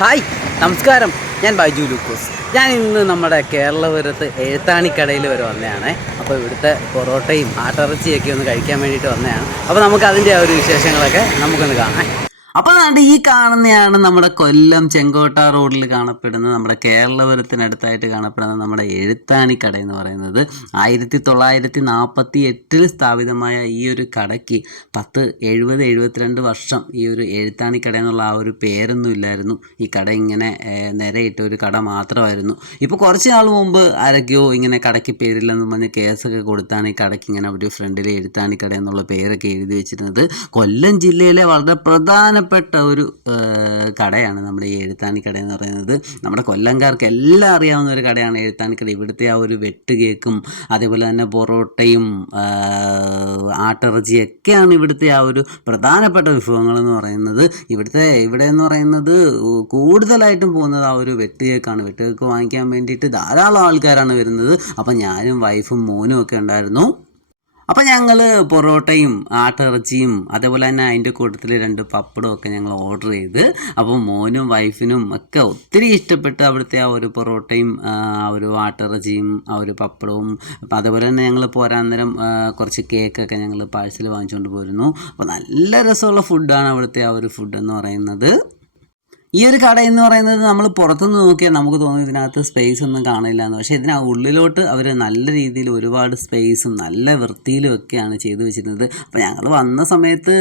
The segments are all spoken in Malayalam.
ഹായ് നമസ്കാരം. ഞാൻ ബൈജു ലൂക്കോസ്. ഞാൻ ഇന്ന് നമ്മുടെ കേരളപുരത്ത് എഴുത്താണിക്കടയിൽ വരെ വന്നതാണ്. അപ്പോൾ ഇവിടുത്തെ പൊറോട്ടയും ആട്ടിറച്ചിയൊക്കെ ഒന്ന് കഴിക്കാൻ വേണ്ടിയിട്ട് വന്നതാണ്. അപ്പോൾ നമുക്ക് അതിന്റെ ആ ഒരു വിശേഷങ്ങളൊക്കെ നമുക്കൊന്ന് കാണാം. അപ്പോൾ ദാണ്ട് ഈ കാണുന്നതാണ് നമ്മുടെ കൊല്ലം ചെങ്കോട്ട റോഡിൽ കാണപ്പെടുന്ന നമ്മുടെ കേരളപുരത്തിനടുത്തായിട്ട് കാണപ്പെടുന്ന നമ്മുടെ എഴുത്താണി കട എന്ന് പറയുന്നത്. ആയിരത്തി തൊള്ളായിരത്തി നാൽപ്പത്തി എട്ടിൽ സ്ഥാപിതമായ ഈ ഒരു കടയ്ക്ക് പത്ത് എഴുപത് എഴുപത്തിരണ്ട് വർഷം ഈ ഒരു എഴുത്താണി കട എന്നുള്ള ആ ഒരു പേരൊന്നും ഇല്ലായിരുന്നു. ഈ കട ഇങ്ങനെ നിരയിട്ട ഒരു കട മാത്രമായിരുന്നു. ഇപ്പോൾ കുറച്ച് നാൾ മുമ്പ് ആരൊക്കെയോ ഇങ്ങനെ കടയ്ക്ക് പേരില്ലെന്ന് പറഞ്ഞ് കേസൊക്കെ കൊടുത്താണ് ഈ കടയ്ക്ക് ഇങ്ങനെ ഒരു ഫ്രണ്ടിൽ എഴുത്താണി കട എന്നുള്ള പേരൊക്കെ എഴുതി വെച്ചിരുന്നത്. കൊല്ലം ജില്ലയിലെ വളരെ പ്രധാനപ്പെട്ട ഒരു കടയാണ് നമ്മുടെ ഈ കട എന്ന് പറയുന്നത്. നമ്മുടെ കൊല്ലംകാർക്ക് എല്ലാം അറിയാവുന്ന ഒരു കടയാണ് എഴുത്താണി കട ഇവിടുത്തെ ആ ഒരു വെട്ട് കേക്കും അതേപോലെ തന്നെ പൊറോട്ടയും ആട്ടിറച്ചിയൊക്കെയാണ് ഇവിടുത്തെ ആ ഒരു പ്രധാനപ്പെട്ട വിഭവങ്ങൾ എന്ന് പറയുന്നത്. ഇവിടുത്തെ ഇവിടെ എന്ന് പറയുന്നത് കൂടുതലായിട്ടും പോകുന്നത് ആ ഒരു വെട്ട് കേക്കാണ്. വെട്ട് കേക്ക് വാങ്ങിക്കാൻ വേണ്ടിയിട്ട് ധാരാളം ആൾക്കാരാണ് വരുന്നത്. അപ്പം ഞാനും വൈഫും മോനും ഒക്കെ ഉണ്ടായിരുന്നു. അപ്പം ഞങ്ങൾ പൊറോട്ടയും ആട്ടിറച്ചിയും അതേപോലെ തന്നെ അതിന്റെ കൂട്ടത്തിൽ രണ്ട് പപ്പടവും ഒക്കെ ഞങ്ങൾ ഓർഡർ ചെയ്ത് അപ്പം മോനും വൈഫിനും ഒക്കെ ഒത്തിരി ഇഷ്ടപ്പെട്ട് അവിടുത്തെ ആ ഒരു പൊറോട്ടയും ആ ഒരു ആട്ടിറച്ചിയും ആ ഒരു പപ്പടവും. അപ്പം അതേപോലെ തന്നെ ഞങ്ങൾ പോരാൻ നേരം കുറച്ച് കേക്കൊക്കെ ഞങ്ങൾ പാഴ്സൽ വാങ്ങിച്ചുകൊണ്ട് പോരുന്നു. അപ്പോൾ നല്ല രസമുള്ള ഫുഡാണ് അവിടുത്തെ ആ ഒരു ഫുഡ് എന്ന് പറയുന്നത്. ഈ ഒരു കട എന്ന് പറയുന്നത് നമ്മൾ പുറത്തുനിന്ന് നോക്കിയാൽ നമുക്ക് തോന്നും ഇതിനകത്ത് സ്പേസ് ഒന്നും കാണില്ല എന്ന് പക്ഷേ ഇതിനകത്ത് ഉള്ളിലോട്ട് അവർ നല്ല രീതിയിൽ ഒരുപാട് സ്പേസും നല്ല വൃത്തിയിലും ഒക്കെയാണ് ചെയ്തു വെച്ചിരുന്നത്. അപ്പോൾ ഞങ്ങൾ വന്ന സമയത്ത്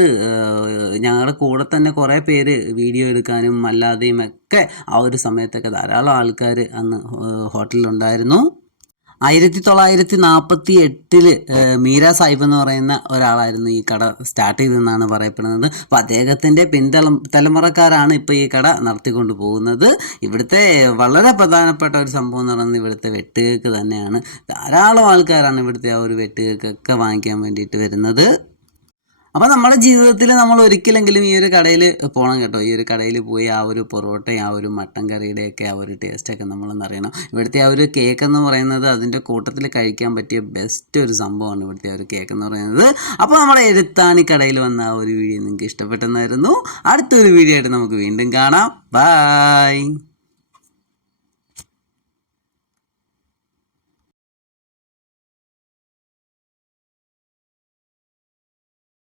ഞങ്ങളുടെ കൂടെ തന്നെ കുറേ പേര് വീഡിയോ എടുക്കാനും അല്ലാതെയും ഒക്കെ ആ ഒരു സമയത്തൊക്കെ ധാരാളം ആൾക്കാർ അന്ന് ഹോട്ടലിലുണ്ടായിരുന്നു. ആയിരത്തി തൊള്ളായിരത്തി നാൽപ്പത്തി എട്ടിൽ മീര സാഹിബ് എന്ന് പറയുന്ന ഒരാളായിരുന്നു ഈ കട സ്റ്റാർട്ട് ചെയ്തതെന്നാണ് പറയപ്പെടുന്നത്. അപ്പോൾ അദ്ദേഹത്തിന്റെ പിന്തല തലമുറക്കാരാണ് ഇപ്പോൾ ഈ കട നടത്തിക്കൊണ്ട് പോകുന്നത്. ഇവിടുത്തെ വളരെ പ്രധാനപ്പെട്ട ഒരു സംഭവം എന്ന് പറയുന്നത് ഇവിടുത്തെ വെട്ടുകേക്ക് തന്നെയാണ്. ധാരാളം ആൾക്കാരാണ് ഇവിടുത്തെ ആ ഒരു വെട്ടുകേക്കൊക്കെ വാങ്ങിക്കാൻ വേണ്ടിയിട്ട് വരുന്നത്. അപ്പോൾ നമ്മുടെ ജീവിതത്തിൽ നമ്മൾ ഒരിക്കലെങ്കിലും ഈ ഒരു കടയിൽ പോകണം കേട്ടോ. ഈ ഒരു കടയിൽ പോയി ആ ഒരു പൊറോട്ടയും ആ ഒരു മട്ടൻ കറിയുടെയൊക്കെ ആ ഒരു ടേസ്റ്റൊക്കെ നമ്മളൊന്ന് അറിയണം. ഇവിടുത്തെ ആ ഒരു കേക്ക് എന്ന് പറയുന്നത് അതിന്റെ കൂട്ടത്തിൽ കഴിക്കാൻ പറ്റിയ ബെസ്റ്റ് ഒരു സംഭവമാണ് ഇവിടുത്തെ ആ ഒരു കേക്ക് എന്ന് പറയുന്നത്. അപ്പോൾ നമ്മുടെ എഴുത്താണി കടയിൽ വന്ന ആ ഒരു വീഡിയോ നിങ്ങൾക്ക് ഇഷ്ടപ്പെട്ടെന്നായിരുന്നു. അടുത്തൊരു വീഡിയോ ആയിട്ട് നമുക്ക് വീണ്ടും കാണാം. ബായ്